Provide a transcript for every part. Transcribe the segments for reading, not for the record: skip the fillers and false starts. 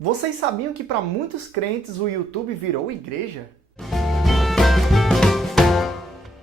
Vocês sabiam que para muitos crentes o YouTube virou igreja?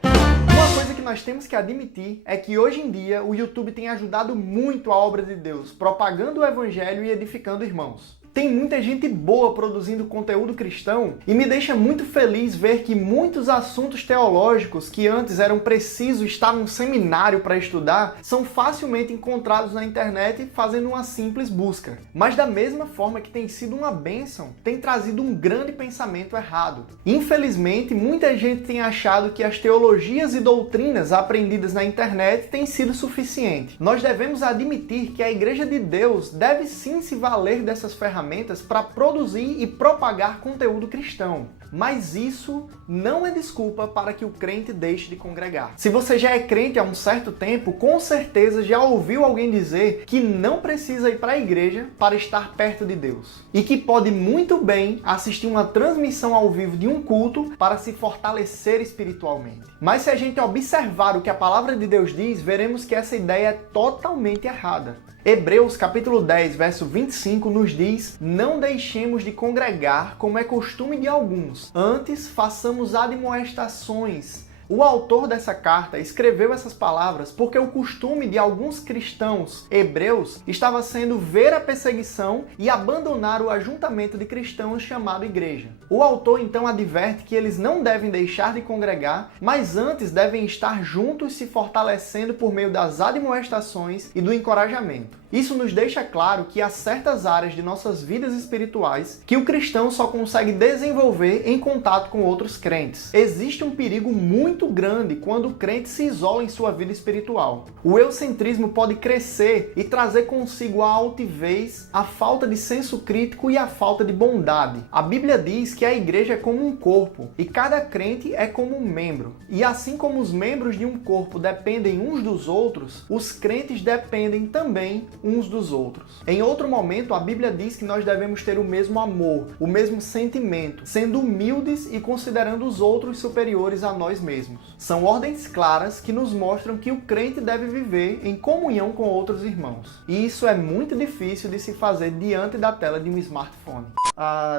Uma coisa que nós temos que admitir é que hoje em dia o YouTube tem ajudado muito a obra de Deus, propagando o evangelho e edificando irmãos. Tem muita gente boa produzindo conteúdo cristão e me deixa muito feliz ver que muitos assuntos teológicos que antes eram precisos estar num seminário para estudar são facilmente encontrados na internet fazendo uma simples busca. Mas da mesma forma que tem sido uma bênção, tem trazido um grande pensamento errado. Infelizmente, muita gente tem achado que as teologias e doutrinas aprendidas na internet têm sido suficientes. Nós devemos admitir que a Igreja de Deus deve sim se valer dessas ferramentas para produzir e propagar conteúdo cristão. Mas isso não é desculpa para que o crente deixe de congregar. Se você já é crente há um certo tempo, com certeza já ouviu alguém dizer que não precisa ir para a igreja para estar perto de Deus. E que pode muito bem assistir uma transmissão ao vivo de um culto para se fortalecer espiritualmente. Mas se a gente observar o que a palavra de Deus diz, veremos que essa ideia é totalmente errada. Hebreus capítulo 10, verso 25 nos diz: não deixemos de congregar como é costume de alguns, antes façamos admoestações. O autor dessa carta escreveu essas palavras porque o costume de alguns cristãos hebreus estava sendo ver a perseguição e abandonar o ajuntamento de cristãos chamado igreja. O autor então adverte que eles não devem deixar de congregar, mas antes devem estar juntos se fortalecendo por meio das admoestações e do encorajamento. Isso nos deixa claro que há certas áreas de nossas vidas espirituais que o cristão só consegue desenvolver em contato com outros crentes. Existe um perigo muito grande quando o crente se isola em sua vida espiritual. O eucentrismo pode crescer e trazer consigo a altivez, a falta de senso crítico e a falta de bondade. A Bíblia diz que a igreja é como um corpo e cada crente é como um membro. E assim como os membros de um corpo dependem uns dos outros, os crentes dependem também uns dos outros. Em outro momento, a Bíblia diz que nós devemos ter o mesmo amor, o mesmo sentimento, sendo humildes e considerando os outros superiores a nós mesmos. São ordens claras que nos mostram que o crente deve viver em comunhão com outros irmãos. E isso é muito difícil de se fazer diante da tela de um smartphone.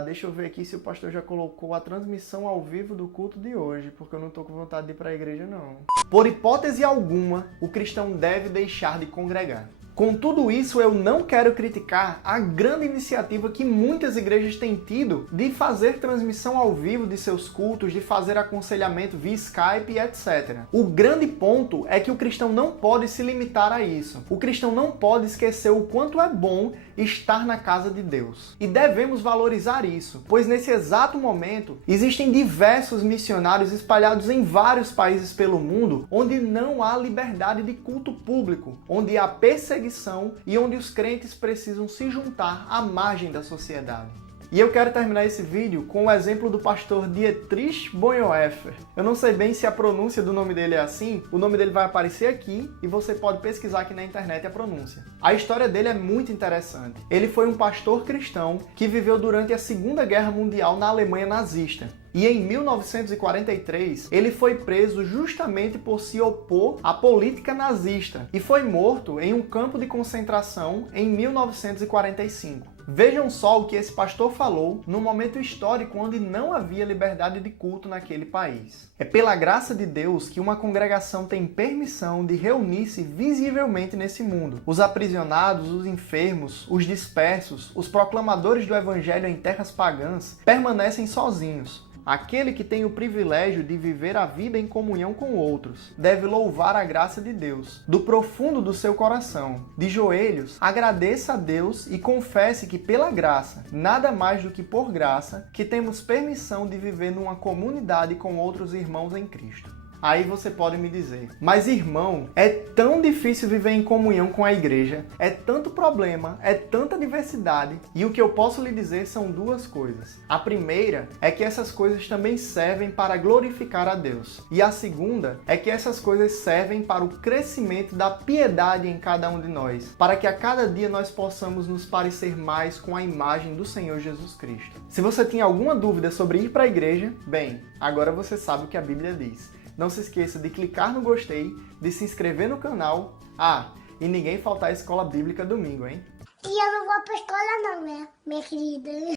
Deixa eu ver aqui se o pastor já colocou a transmissão ao vivo do culto de hoje, porque eu não estou com vontade de ir para a igreja, não. Por hipótese alguma, o cristão deve deixar de congregar. Com tudo isso, eu não quero criticar a grande iniciativa que muitas igrejas têm tido de fazer transmissão ao vivo de seus cultos, de fazer aconselhamento via Skype, etc. O grande ponto é que o cristão não pode se limitar a isso. O cristão não pode esquecer o quanto é bom estar na casa de Deus. E devemos valorizar isso, pois nesse exato momento existem diversos missionários espalhados em vários países pelo mundo onde não há liberdade de culto público, onde há perseguição e onde os crentes precisam se juntar à margem da sociedade. E eu quero terminar esse vídeo com o exemplo do pastor Dietrich Bonhoeffer. Eu não sei bem se a pronúncia do nome dele é assim, o nome dele vai aparecer aqui e você pode pesquisar aqui na internet a pronúncia. A história dele é muito interessante. Ele foi um pastor cristão que viveu durante a Segunda Guerra Mundial na Alemanha nazista. E em 1943, ele foi preso justamente por se opor à política nazista e foi morto em um campo de concentração em 1945. Vejam só o que esse pastor falou num momento histórico onde não havia liberdade de culto naquele país. É pela graça de Deus que uma congregação tem permissão de reunir-se visivelmente nesse mundo. Os aprisionados, os enfermos, os dispersos, os proclamadores do evangelho em terras pagãs permanecem sozinhos. Aquele que tem o privilégio de viver a vida em comunhão com outros deve louvar a graça de Deus, do profundo do seu coração. De joelhos, agradeça a Deus e confesse que pela graça, nada mais do que por graça, que temos permissão de viver numa comunidade com outros irmãos em Cristo. Aí você pode me dizer, mas irmão, é tão difícil viver em comunhão com a igreja, é tanto problema, é tanta diversidade, e o que eu posso lhe dizer são duas coisas. A primeira é que essas coisas também servem para glorificar a Deus. E a segunda é que essas coisas servem para o crescimento da piedade em cada um de nós, para que a cada dia nós possamos nos parecer mais com a imagem do Senhor Jesus Cristo. Se você tinha alguma dúvida sobre ir para a igreja, bem, agora você sabe o que a Bíblia diz. Não se esqueça de clicar no gostei, de se inscrever no canal. E ninguém faltar a escola bíblica domingo, hein? E eu não vou pra escola não, né, minha querida?